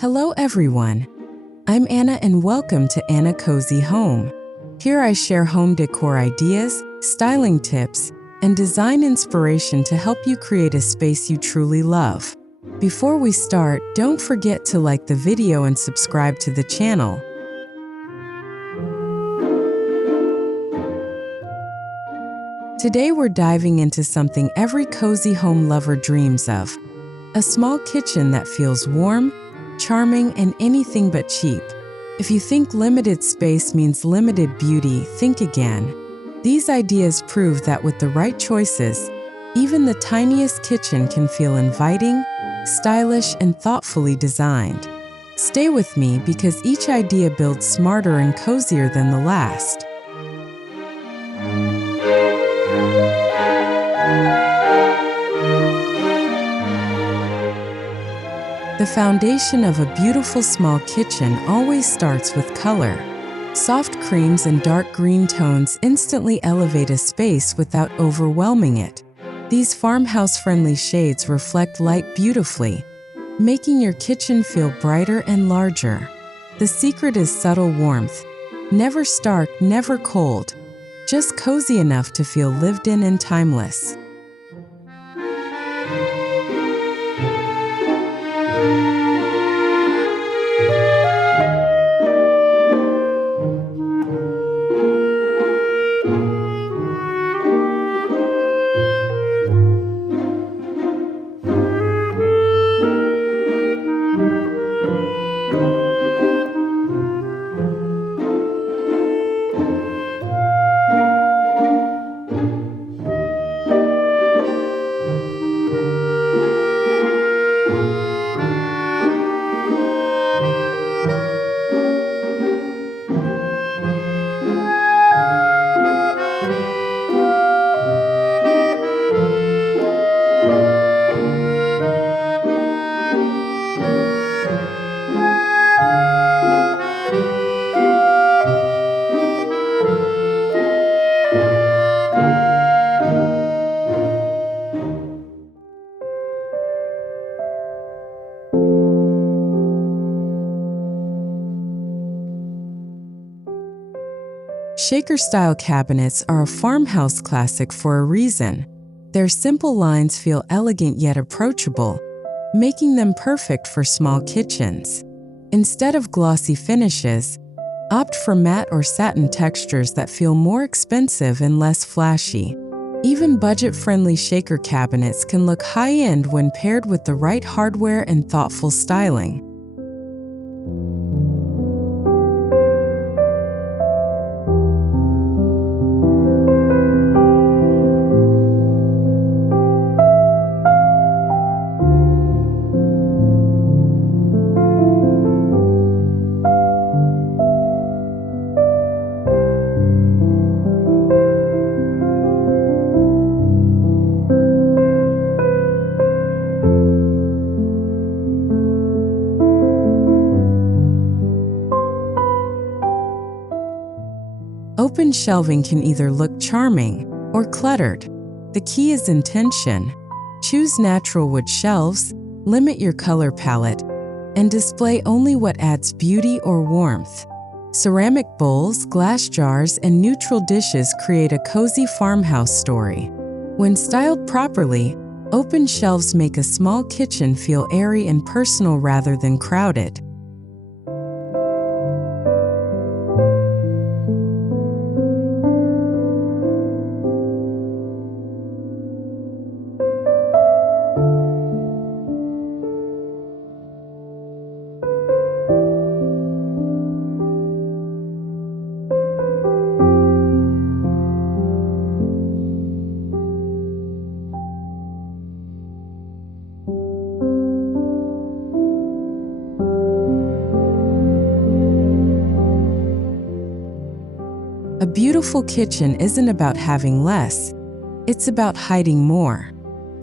Hello everyone, I'm Anna and welcome to Anna Cozy Home. Here I share home decor ideas, styling tips, and design inspiration to help you create a space you truly love. Before we start, don't forget to like the video and subscribe to the channel. Today we're diving into something every cozy home lover dreams of. A small kitchen that feels warm, charming, and anything but cheap. If you think limited space means limited beauty, think again. These ideas prove that with the right choices, even the tiniest kitchen can feel inviting, stylish, and thoughtfully designed. Stay with me because each idea builds smarter and cozier than the last. The foundation of a beautiful small kitchen always starts with color. Soft creams and dark green tones instantly elevate a space without overwhelming it. These farmhouse-friendly shades reflect light beautifully, making your kitchen feel brighter and larger. The secret is subtle warmth. Never stark, never cold. Just cozy enough to feel lived in and timeless. Shaker-style cabinets are a farmhouse classic for a reason. Their simple lines feel elegant yet approachable, making them perfect for small kitchens. Instead of glossy finishes, opt for matte or satin textures that feel more expensive and less flashy. Even budget-friendly shaker cabinets can look high-end when paired with the right hardware and thoughtful styling. Open shelving can either look charming or cluttered. The key is intention. Choose natural wood shelves, limit your color palette, and display only what adds beauty or warmth. Ceramic bowls, glass jars, and neutral dishes create a cozy farmhouse story. When styled properly, open shelves make a small kitchen feel airy and personal rather than crowded. A beautiful kitchen isn't about having less, it's about hiding more.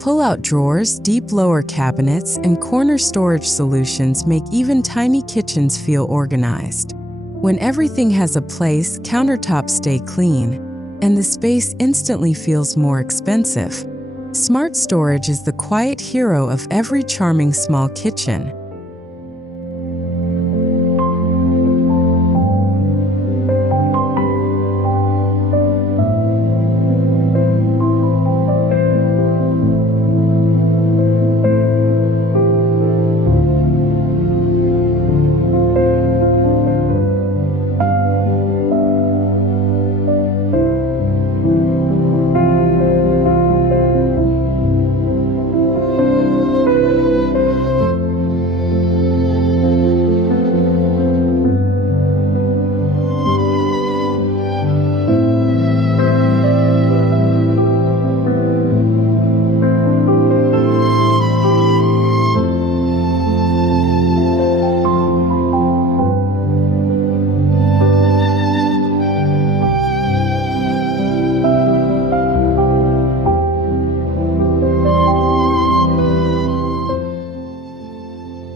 Pull-out drawers, deep lower cabinets, and corner storage solutions make even tiny kitchens feel organized. When everything has a place, countertops stay clean, and the space instantly feels more expensive. Smart storage is the quiet hero of every charming small kitchen.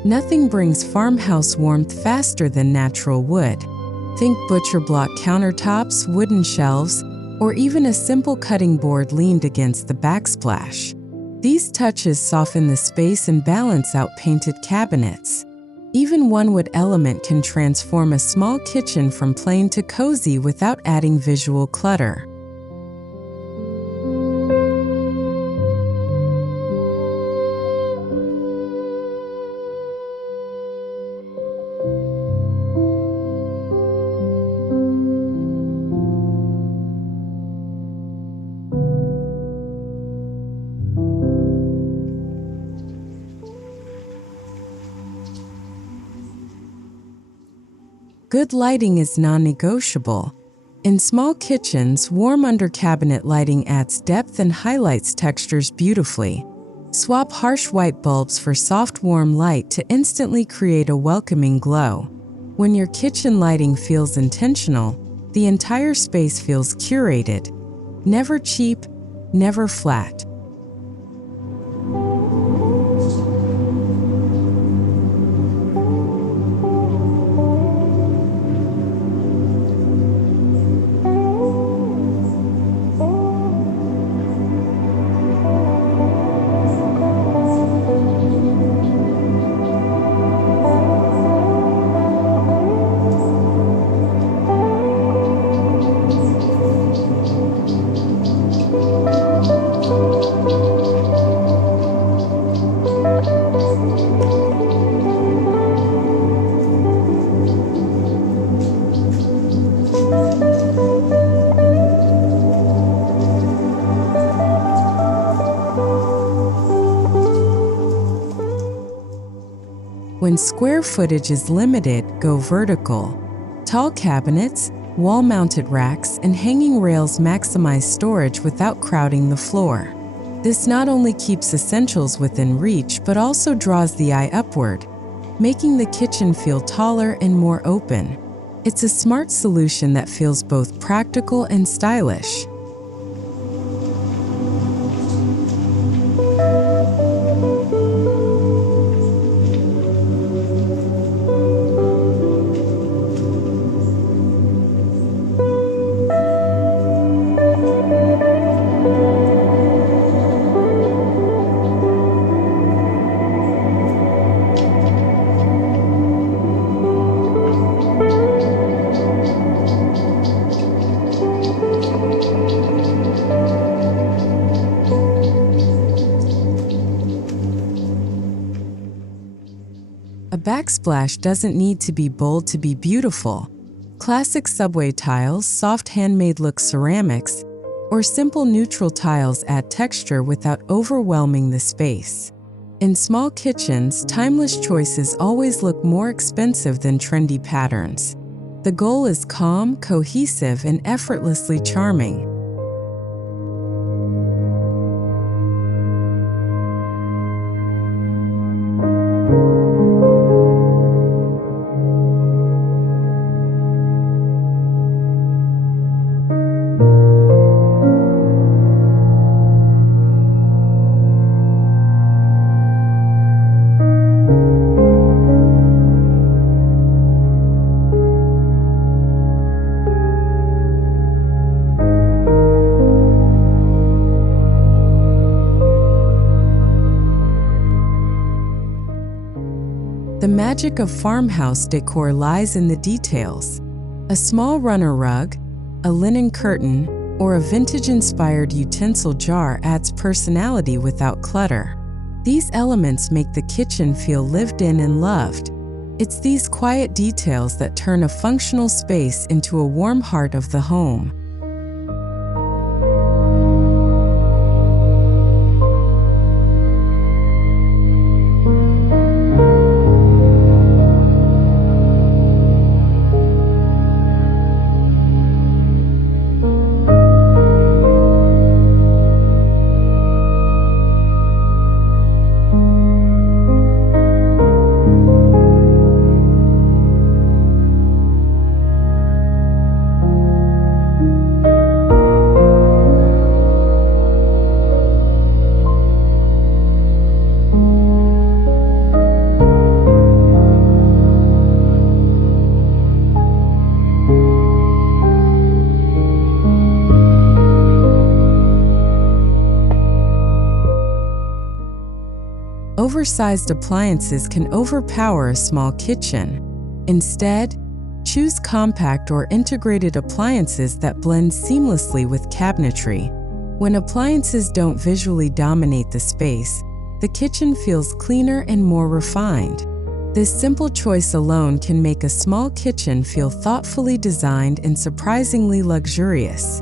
Nothing brings farmhouse warmth faster than natural wood. Think butcher block countertops, wooden shelves, or even a simple cutting board leaned against the backsplash. These touches soften the space and balance out painted cabinets. Even one wood element can transform a small kitchen from plain to cozy without adding visual clutter. Good lighting is non-negotiable. In small kitchens, warm under-cabinet lighting adds depth and highlights textures beautifully. Swap harsh white bulbs for soft, warm light to instantly create a welcoming glow. When your kitchen lighting feels intentional, the entire space feels curated. Never cheap, never flat. When square footage is limited, go vertical. Tall cabinets, wall-mounted racks, and hanging rails maximize storage without crowding the floor. This not only keeps essentials within reach, but also draws the eye upward, making the kitchen feel taller and more open. It's a smart solution that feels both practical and stylish. A backsplash doesn't need to be bold to be beautiful. Classic subway tiles, soft handmade look ceramics, or simple neutral tiles add texture without overwhelming the space. In small kitchens, timeless choices always look more expensive than trendy patterns. The goal is calm, cohesive, and effortlessly charming. The magic of farmhouse decor lies in the details. A small runner rug, a linen curtain, or a vintage-inspired utensil jar adds personality without clutter. These elements make the kitchen feel lived in and loved. It's these quiet details that turn a functional space into a warm heart of the home. oversized appliances can overpower a small kitchen. Instead, choose compact or integrated appliances that blend seamlessly with cabinetry. When appliances don't visually dominate the space, the kitchen feels cleaner and more refined. This simple choice alone can make a small kitchen feel thoughtfully designed and surprisingly luxurious.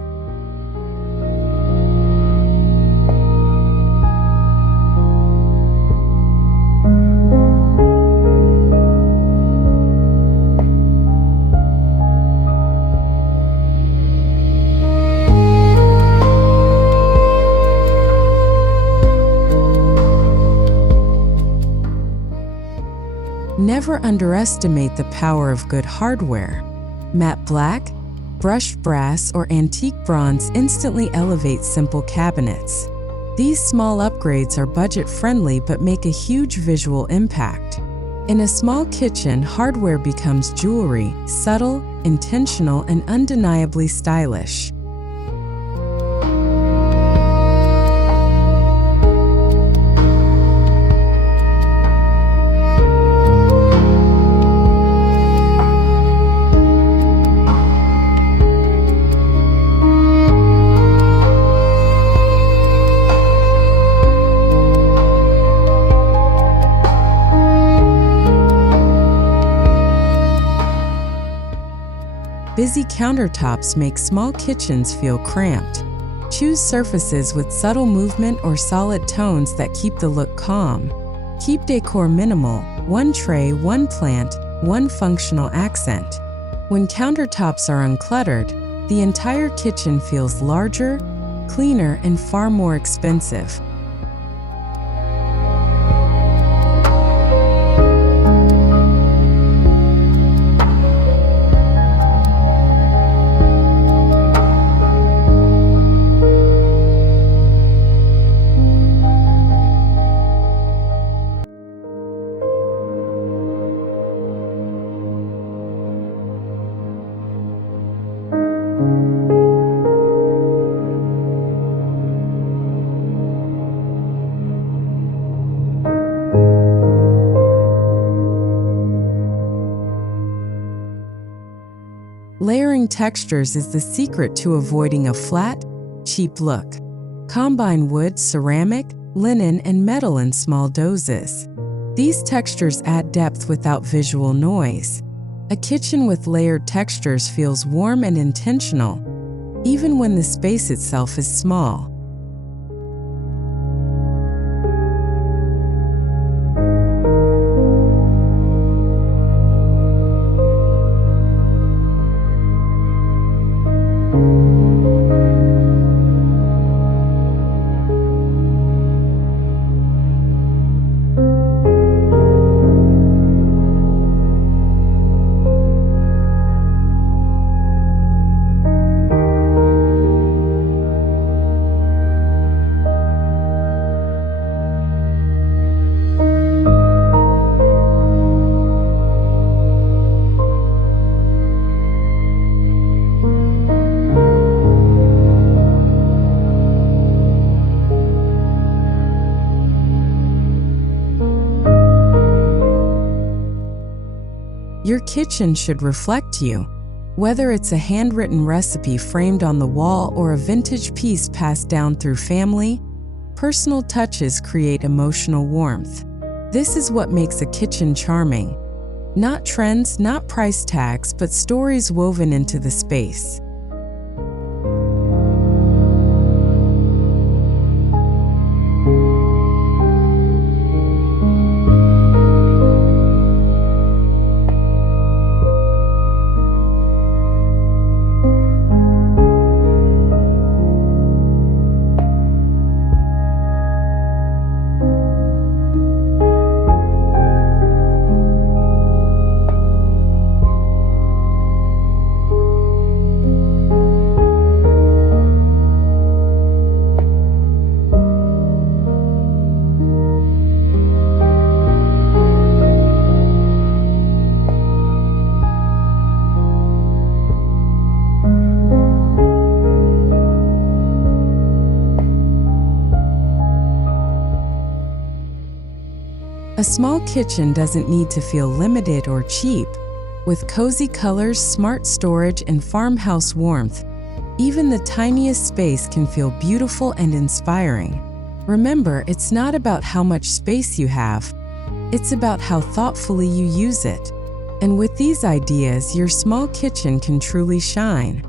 Never underestimate the power of good hardware. Matte black, brushed brass, or antique bronze instantly elevate simple cabinets. These small upgrades are budget-friendly but make a huge visual impact. In a small kitchen, hardware becomes jewelry, subtle, intentional, and undeniably stylish. Busy countertops make small kitchens feel cramped. Choose surfaces with subtle movement or solid tones that keep the look calm. Keep decor minimal: one tray, one plant, one functional accent. When countertops are uncluttered, the entire kitchen feels larger, cleaner, and far more expensive. Layering textures is the secret to avoiding a flat, cheap look. Combine wood, ceramic, linen, and metal in small doses. These textures add depth without visual noise. A kitchen with layered textures feels warm and intentional, even when the space itself is small. Your kitchen should reflect you. Whether it's a handwritten recipe framed on the wall or a vintage piece passed down through family, personal touches create emotional warmth. This is what makes a kitchen charming. Not trends, not price tags, but stories woven into the space. A small kitchen doesn't need to feel limited or cheap. With cozy colors, smart storage, and farmhouse warmth, even the tiniest space can feel beautiful and inspiring. Remember, it's not about how much space you have, it's about how thoughtfully you use it. And with these ideas, your small kitchen can truly shine.